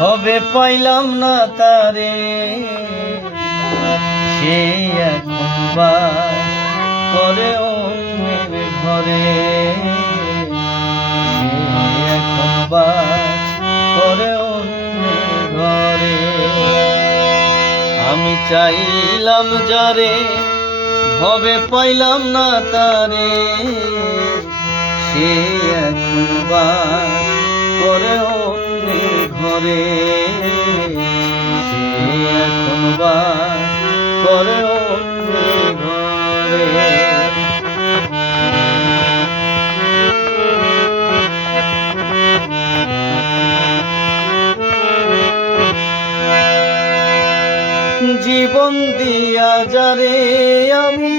হবে পাইলাম না তারে, সে এখন বাস করে অন্যের ঘরে, সে এখন বাস করে অন্যের ঘরে। আমি চাইলাম যারে, হবে পাইলাম না তারে, সে এখন বাস করে অন্যের ঘরে, সে এখন বাস করে অন্যের ঘরে। জীবন দিয়া যারে আমি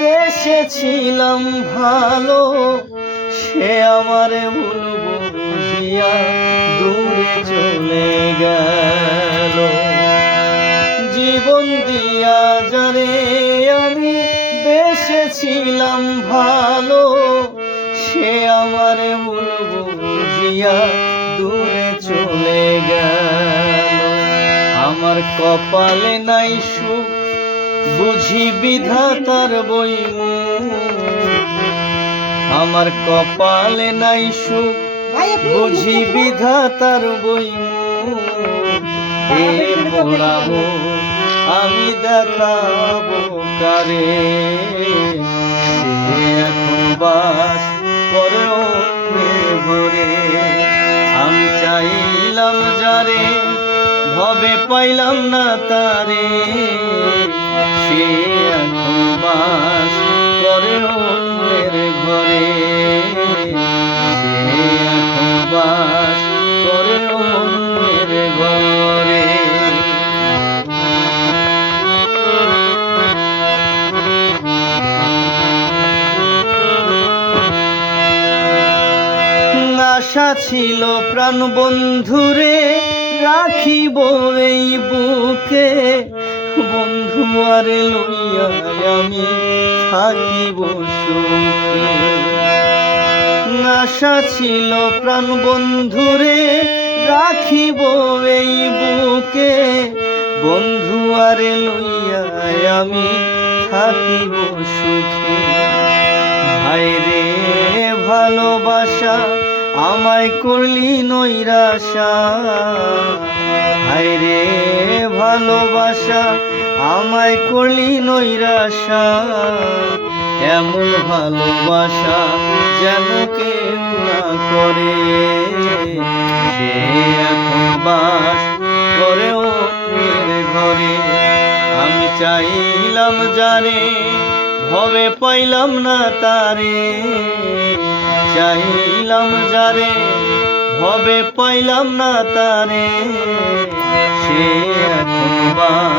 বেসেছিলাম ভালো, সে আমারে ভুল বুঝিয়া দূরে চলে গেল। জীবন দিয়া যারে আমি বেসেছিলাম ভালো, সে আমারে ভুল বুঝিয়া দূরে চলে গেল। আমার কপালে নাই সুখ, বুঝি বিধাতার বইমুখ। আমার কপালে নাই সুখ, বুঝি বিধাতার বইমুখ। এ পোড়াবো আমি দেখাবো কারে, সে এখন বাস করে অন্যের ঘরে। আমি চাইলাম যারে, ভবে পাইলাম না তারে, সে এখন বাস করে অন্যের ঘরে, সে এখন বাস করে অন্যের ঘরে। আশা ছিল প্রাণ বন্ধুরে রাখিব এই বুকে, বন্ধু আরে লইয়া আমি থাকিব সুখে। আশা ছিল প্রাণ বন্ধুরে রাখিব এই বুকে, বন্ধু আরে লইয়া আমি থাকিব সুখে। হায়রে ভালোবাসা আমায় করলি নৈরাশা, হায়রে ভালোবাসা আমায় করলি নৈরাশা। এমন ভালোবাসা যেন কেউ না করে, সে এখন বাস করে অন্যের ঘরে। আমি চাইলাম যারে, ভবে পাইলাম না তারে, চাইলাম যারে, ভবে পাইলাম না তারে, সে এখন বাস